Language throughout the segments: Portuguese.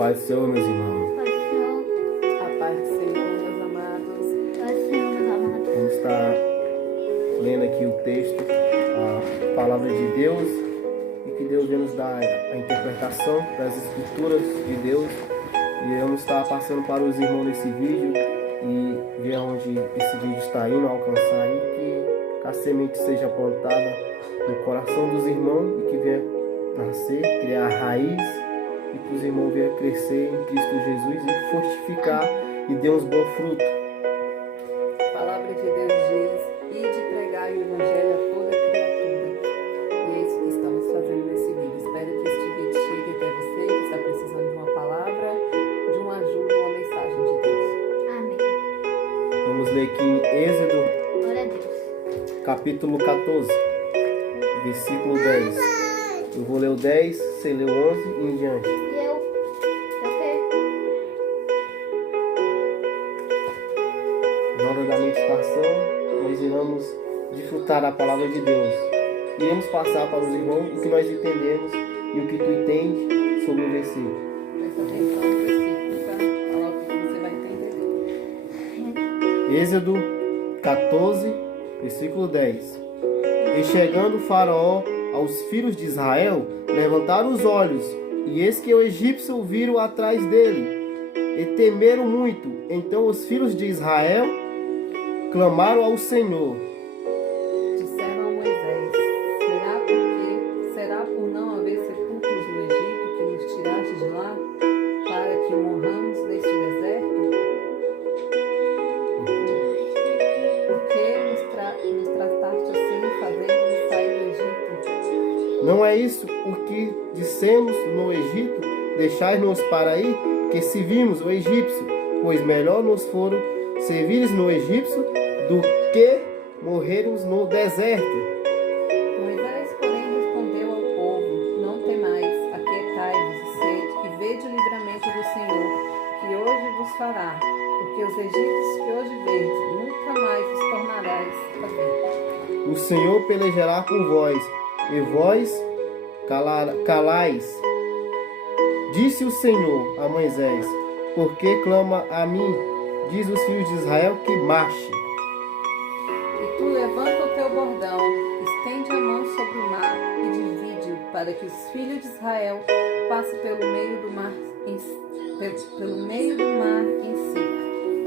paz do Senhor, meus irmãos. Paz do Senhor. A paz do Senhor, meus amados. Paz do Senhor, meus amados. Vamos estar lendo aqui o texto, a palavra de Deus, e que Deus venha nos dar a interpretação das escrituras de Deus. E vamos estar passando para os irmãos nesse vídeo e ver onde esse vídeo está indo alcançar, e que a semente seja plantada no coração dos irmãos e que venha nascer, criar raiz, e que os irmãos venham crescer em Cristo Jesus e fortificar e dê uns bons frutos. A palavra de Deus diz: ide pregar o evangelho a toda criatura. E é isso que estamos fazendo nesse vídeo. Espero que este vídeo chegue até você que está precisando de uma palavra, de uma ajuda, uma mensagem de Deus. Amém. Vamos ler aqui em Êxodo, Glória a Deus. capítulo 14, versículo 10. Eu vou ler o 10, você lê o 11 e em diante. E eu? O quê? Na hora da meditação, nós iremos desfrutar da palavra de Deus. Iremos passar para os irmãos o que nós entendemos e o que tu entende sobre o versículo. Presta atenção no versículo, tá? Fala o que você vai entender. Êxodo 14, versículo 10. E chegando o Faraó aos filhos de Israel, levantaram os olhos, e eis que o egípcio viram atrás dele, e temeram muito. Então os filhos de Israel clamaram ao Senhor. Disseram a Moisés: será por não haver sepulcros no Egito que nos tiraste de lá, para que morramos neste deserto? Por que nos trataste assim, fazendo-nos sair do Egito? Não é isso o que dissemos no Egito? Deixai-nos para aí, que servimos o egípcio, pois melhor nos foram servires no egípcio do que morrermos no deserto. Moisés, porém, respondeu ao povo: não temais, aquietai-vos e sede, e vede o livramento do Senhor, que hoje vos fará, porque os egípcios que hoje vedes, nunca mais os tornarais a ver. O Senhor pelejará por vós, e vós calais. Disse o Senhor a Moisés: por que clama a mim? Diz os filhos de Israel que marche. E tu levanta o teu bordão, estende a mão sobre o mar e divide-o, para que os filhos de Israel passem pelo meio do mar em seco.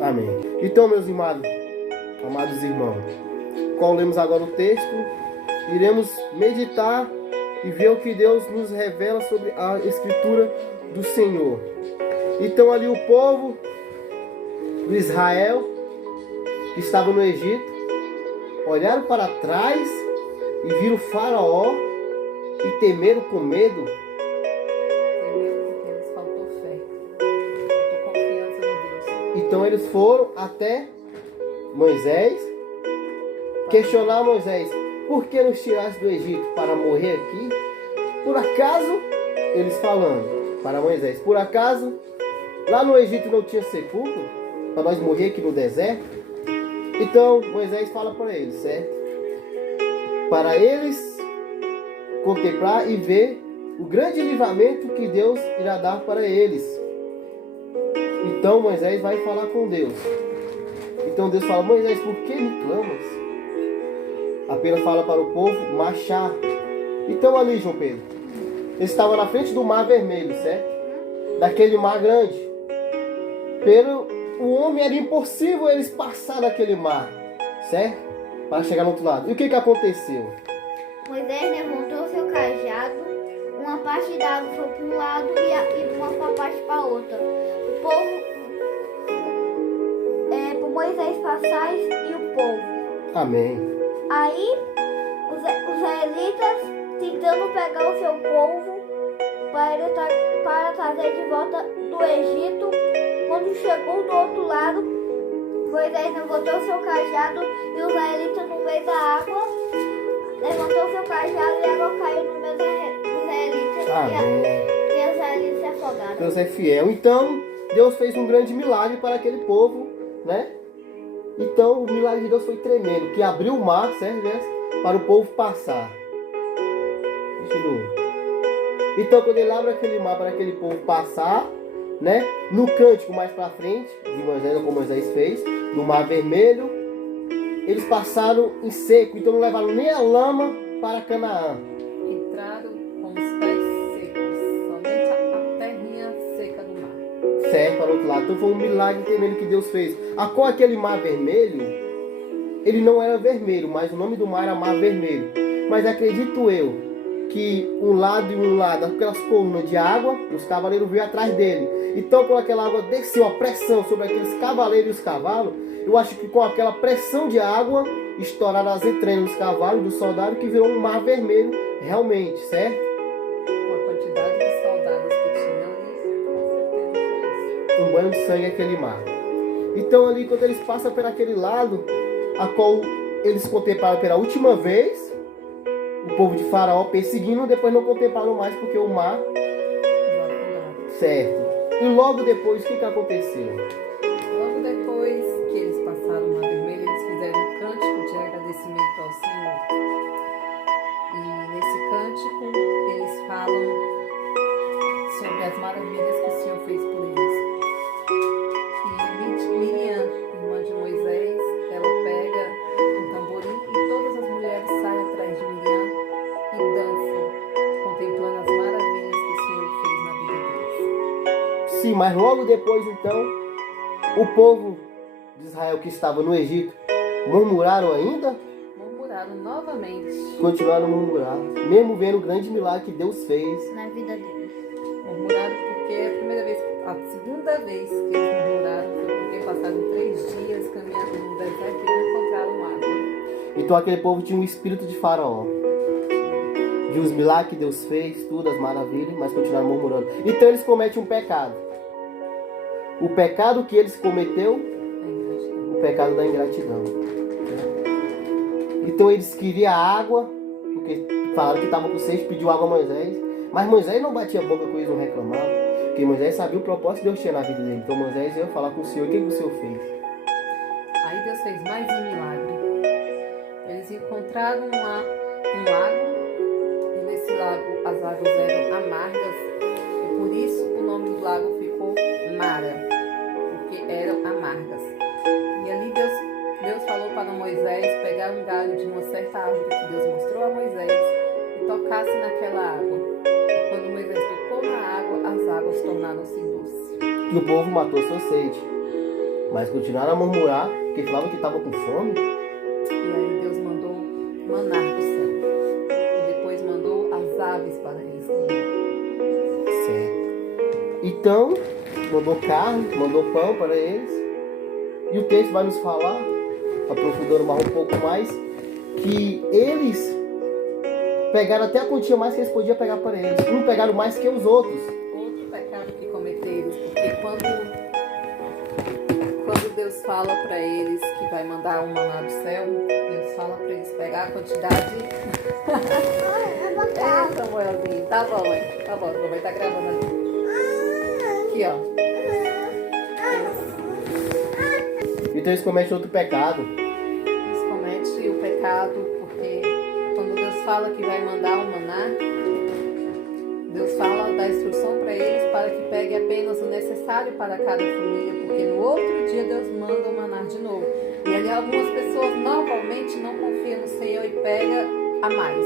Amém. Então, meus amados irmãos, qual lemos agora o texto, iremos meditar e ver o que Deus nos revela sobre a escritura do Senhor. Então ali o povo do Israel que estava no Egito olharam para trás e viram o Faraó e temeram com medo. Temeram porque lhes faltou fé, faltou confiança no Deus. Então eles foram até Moisés, questionar Moisés: por que nos tiraste do Egito para morrer aqui? Por acaso, eles falando para Moisés, por acaso lá no Egito não tinha sepulcro para nós morrer aqui no deserto? Então Moisés fala para eles, certo? Para eles contemplar e ver o grande livramento que Deus irá dar para eles. Então Moisés vai falar com Deus. Então Deus fala: Moisés, por que me clamas? Apenas fala para o povo marchar. Então ali, João Pedro, eles estavam na frente do mar vermelho, certo? Daquele mar grande. Pelo o homem era impossível eles passar daquele mar, certo? Para chegar no outro lado. E o que aconteceu? Moisés levantou seu cajado, uma parte da água foi para um lado e uma parte para a outra. O povo, por Moisés passar e o povo. Amém. Aí, os israelitas tentando pegar o seu povo para trazer de volta do Egito. Quando chegou do outro lado, Moisés levantou seu cajado e os israelitas no meio da água. Levantou seu cajado e a água caiu no meio dos israelitas. Amém. E os israelitas se afogaram. Deus é fiel. Então, Deus fez um grande milagre para aquele povo, né? Então, o milagre de Deus foi tremendo, que abriu o mar, certo? Para o povo passar. Continua. Então, quando ele abre aquele mar para aquele povo passar, né? No cântico mais para frente, de Moisés, como Moisés fez, no Mar Vermelho, eles passaram em seco, então não levaram nem a lama para Canaã. Entraram com os pés secos, somente a terrinha seca do mar. Certo, para o outro lado. Então foi um milagre tremendo que Deus fez. A cor aquele Mar Vermelho, ele não era vermelho, mas o nome do mar era Mar Vermelho. Mas acredito eu que um lado e um lado, aquelas colunas de água, os cavaleiros vinham atrás dele. Então quando aquela água desceu, a pressão sobre aqueles cavaleiros e os cavalos, eu acho que com aquela pressão de água, estouraram as entranhas dos cavalos, dos soldados, que virou um Mar Vermelho realmente, certo? Com a quantidade de soldados que tinham ali, com certeza foi isso. Um banho de sangue aquele mar. Então ali quando eles passam por aquele lado, a qual eles contemplaram pela última vez, o povo de Faraó perseguindo, depois não contemplaram mais porque o mar, certo. E logo depois, o que aconteceu? Logo depois que eles passaram o Mar Vermelho, eles fizeram um cântico de agradecimento ao Senhor. E nesse cântico, eles falam sobre as maravilhas que o Senhor fez por eles. E Miriam, irmã de Moisés, ela pega um tamborim e todas as mulheres saem atrás de Miriam e dançam, contemplando as maravilhas que o Senhor fez na vida deles. Sim, mas logo depois então, o povo de Israel que estava no Egito murmuraram ainda? Murmuraram novamente. Continuaram a murmurar, mesmo vendo o grande milagre que Deus fez. Na vida deles. Murmuraram porque a segunda vez que eles murmuraram foi porque passaram 3 dias caminhando no deserto e não encontraram água. Então aquele povo tinha um espírito de Faraó. Viu os milagres que Deus fez, tudo, as maravilhas, mas continuaram murmurando. Então eles cometem um pecado. O pecado que eles cometeu, o pecado da ingratidão. Então eles queriam água, porque falaram que estavam com sede, pediu água a Moisés. Mas Moisés não batia a boca com eles, não reclamavam. Porque Moisés sabia o propósito que Deus tinha na vida dele. Então Moisés ia falar com o Senhor. O que o Senhor fez? Aí Deus fez mais um milagre. Eles encontraram um lago. E nesse lago as águas eram amargas. E por isso o nome do lago ficou Mara. Porque eram amargas. E ali Deus falou para Moisés pegar um galho de uma certa árvore que Deus mostrou a Moisés e tocasse naquela água. E quando Moisés tocou na água, as águas tornaram-se doces. E o povo matou sua sede. Mas continuaram a murmurar, porque falavam que estavam com fome. E aí Deus mandou maná do céu. E depois mandou as aves para eles comer. Certo. Então, mandou carne, mandou pão para eles. E o texto vai nos falar, aprofundando mais um pouco mais, que eles pegaram até a quantia mais que eles podiam pegar para eles. Não pegaram mais que os outros. Outro pecado que cometeram, porque quando Deus fala para eles que vai mandar um maná do céu, Deus fala para eles pegar a quantidade. É, Samuelzinho, tá bom, mãe. Tá bom, mamãe tá gravando aqui. Aqui, ó. Então eles cometem outro pecado. Eles cometem o pecado porque quando Deus fala que vai mandar um maná, Deus fala da instrução para eles para que pegue apenas o necessário para cada família, porque no outro dia Deus manda o maná de novo. E ali algumas pessoas normalmente não confiam no Senhor e pega a mais,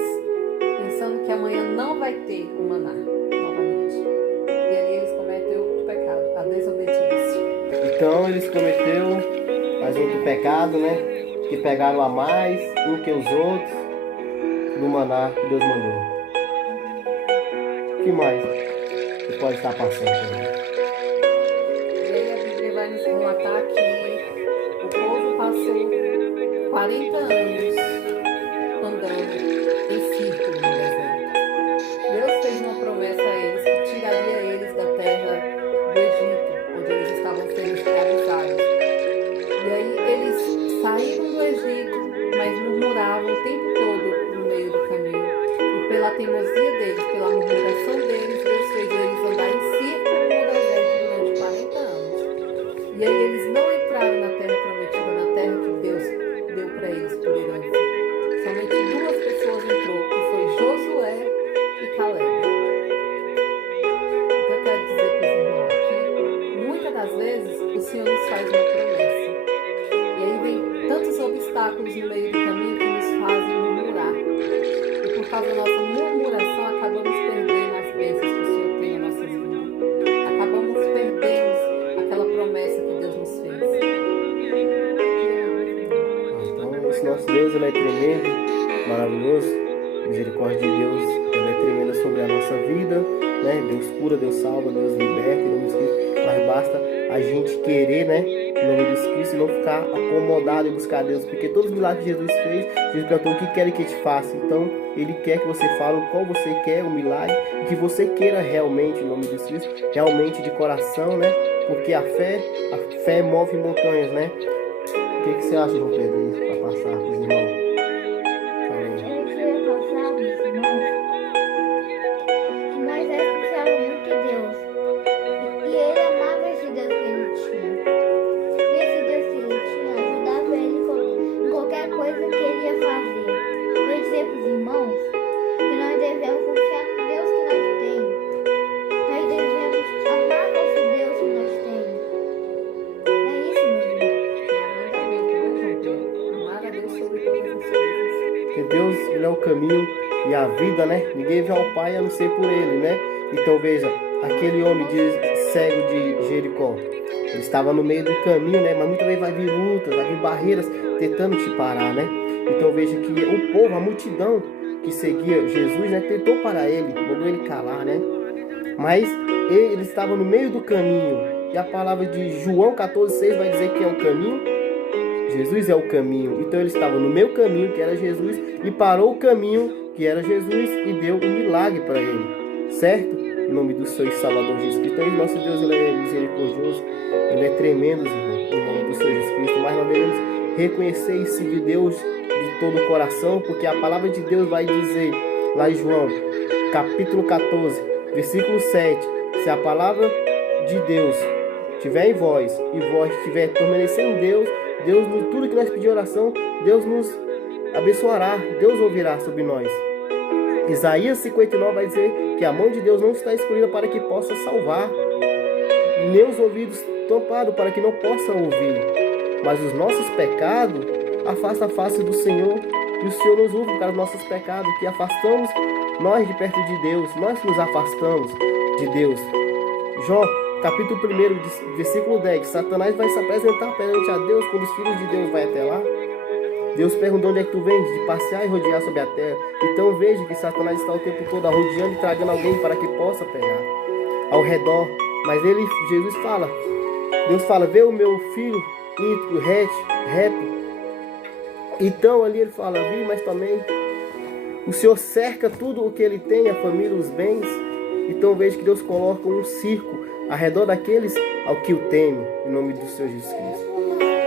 pensando que amanhã não vai ter o maná novamente. E ali eles cometem outro pecado, a desobediência. Então eles cometeram mais outro pecado, né? Que pegaram a mais um que os outros no maná que Deus mandou. O que mais você pode estar passando por aí? E aí a Bíblia vai nos relatar que o povo passou 40 anos andando em círculo no deserto. Deus fez uma promessa a eles que tiraria eles da terra do Egito, onde eles estavam sendo escravizados. E aí eles saíram do Egito, mas murmuravam o tempo todo no meio do caminho. E pela teimosia deles, pela murmuração deles, Deus fez eles andar em círculo no deserto durante 40 anos. E aí eles não entraram na terra prometida, na terra que Deus deu para eles por herança. Somente 2 pessoas entrou, que foi obstáculos no meio do caminho que nos fazem murmurar. E por causa da nossa murmuração, acabamos perdendo as bênçãos que o Senhor tem em nossas vidas. Acabamos perdendo aquela promessa que Deus nos fez. Então, esse nosso Deus, ele é tremendo, maravilhoso. A misericórdia de Deus, ela é tremenda sobre a nossa vida, né? Deus cura, Deus salva, Deus liberta, em nome de Cristo. Mas basta a gente querer, né? Em nome de Cristo, e não ficar acomodado em buscar Deus, porque todos os milagres que Jesus fez, Jesus perguntou o que quer que te faça. Então, Ele quer que você fale qual você quer, o milagre, e que você queira realmente, em nome de Cristo, realmente de coração, né? Porque a fé move montanhas, né? O que você acha, João Pedro, para passar para os irmãos? Eu queria passar para os irmãos que Moisés precisava muito de Deus. E ele amava esse Deus que ele tinha. E esse Deus que ele tinha ajudava ele em qualquer coisa que ele ia fazer. Eu vou dizer para os irmãos que nós devemos confiar no Deus que nós temos. Nós devemos amar nosso Deus que nós temos. É isso, meu irmão. Amar a Deus sobre todas as coisas. Porque Deus, ele é o caminho e a vida, né? Ninguém vê ao Pai a não ser por Ele, né? Então veja, aquele homem cego de Jericó, ele estava no meio do caminho, né? Mas muitas vezes vai vir lutas, vai vir barreiras tentando te parar, né? Então veja que o povo, a multidão que seguia Jesus, né? Tentou parar ele, mandou ele calar, né? Mas ele estava no meio do caminho. E a palavra de João 14,6 vai dizer que é o caminho. Jesus é o caminho. Então ele estava no meio caminho, que era Jesus, e parou o caminho, que era Jesus, e deu um milagre para ele. Certo? Em nome do Senhor e Salvador Jesus Cristo. Então, nosso Deus, ele é misericordioso, ele é tremendo, irmão, em nome do Senhor Jesus Cristo. Mas nós devemos reconhecer e seguir Deus de todo o coração, porque a palavra de Deus vai dizer, lá em João, capítulo 14, versículo 7, se a palavra de Deus estiver em vós, e vós estiver permanecendo em Deus, Deus, tudo que nós pedimos em oração, Deus nos abençoará, Deus ouvirá sobre nós. Isaías 59 vai dizer que a mão de Deus não está escolhida para que possa salvar, nem os ouvidos tampados para que não possa ouvir. Mas os nossos pecados afasta a face do Senhor, e o Senhor nos ouve por causa dos nossos pecados, que afastamos nós de perto de Deus, nós nos afastamos de Deus. Jó, capítulo 1, versículo 10, Satanás vai se apresentar perante a Deus quando os filhos de Deus vão até lá. Deus perguntou onde é que tu vens, de passear e rodear sobre a terra. Então veja que Satanás está o tempo todo rodeando e tragando alguém para que possa pegar ao redor. Mas Jesus fala, Deus fala, vê o meu filho íntegro, reto. Então ali ele fala, vi, mas também o Senhor cerca tudo o que ele tem, a família, os bens. Então veja que Deus coloca um circo ao redor daqueles ao que o temem, em nome do Senhor Jesus Cristo.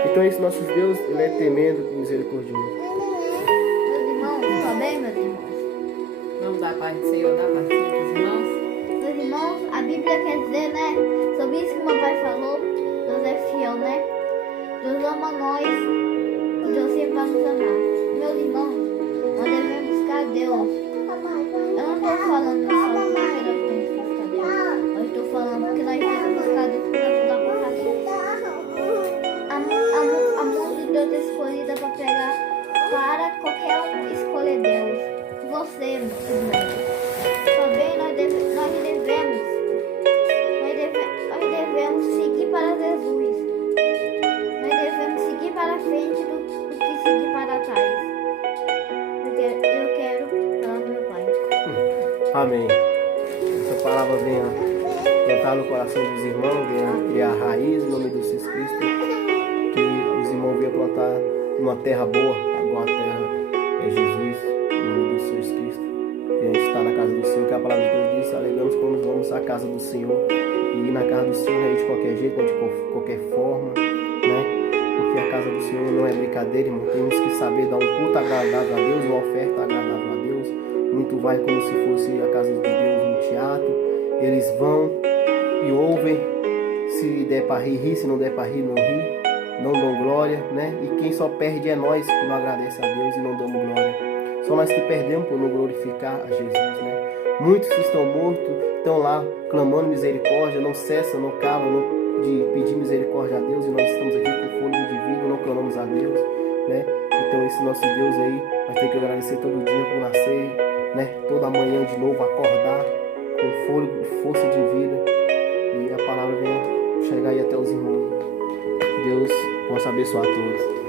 Então esse nosso Deus, ele é tremendo e misericordioso. Meus irmãos, está bem, meus irmãos? Vamos dar a paz do Senhor, dar a paz dos irmãos. Meus irmãos, a Bíblia quer dizer, né? Sobre isso que meu pai falou, Deus é fiel, né? Deus ama nós, e Deus sempre vai nos amar. Meus irmãos, nós devemos buscar Deus. Eu não estou falando só porque nós temos que buscar Deus. Eu estou falando porque nós temos que buscar Deus para ajudar a passar tudo. A mão de Deus é escolhida para pegar para qualquer um escolher Deus. Você, meu irmão. Também nós devemos seguir para Jesus. Nós devemos seguir para frente do que seguir para trás. Porque eu quero falar do meu pai. Amém. Essa palavra venha plantar no coração dos irmãos, venha criar raiz, no nome de Jesus Cristo. Que os irmãos venham plantar numa terra boa, a terra é Jesus, em nome de Jesus Cristo. E a gente está na casa do Senhor, que a palavra de Deus diz, alegramos quando vamos à casa do Senhor. E ir na casa do Senhor não é de qualquer jeito, não é de qualquer forma, né? Porque a casa do Senhor não é brincadeira, irmão. Temos que saber dar um culto agradável a Deus, uma oferta agradável a Deus. Muito vai como se fosse a casa de Deus no teatro. Eles vão e ouvem, se der para rir, se não der para rir, não ri. Não dão glória, né? E quem só perde é nós que não agradece a Deus e não damos glória. Só nós que perdemos por não glorificar a Jesus, né? Muitos que estão mortos estão lá clamando misericórdia, não cessam, não calam de pedir misericórdia a Deus, e nós estamos aqui com fôlego de vida, não clamamos a Deus, né? Então esse nosso Deus aí vai ter que agradecer todo dia por nascer, né? Toda manhã de novo acordar com fôlego, força de vida, e a palavra venha chegar aí até os irmãos. Deus possa abençoar a todos.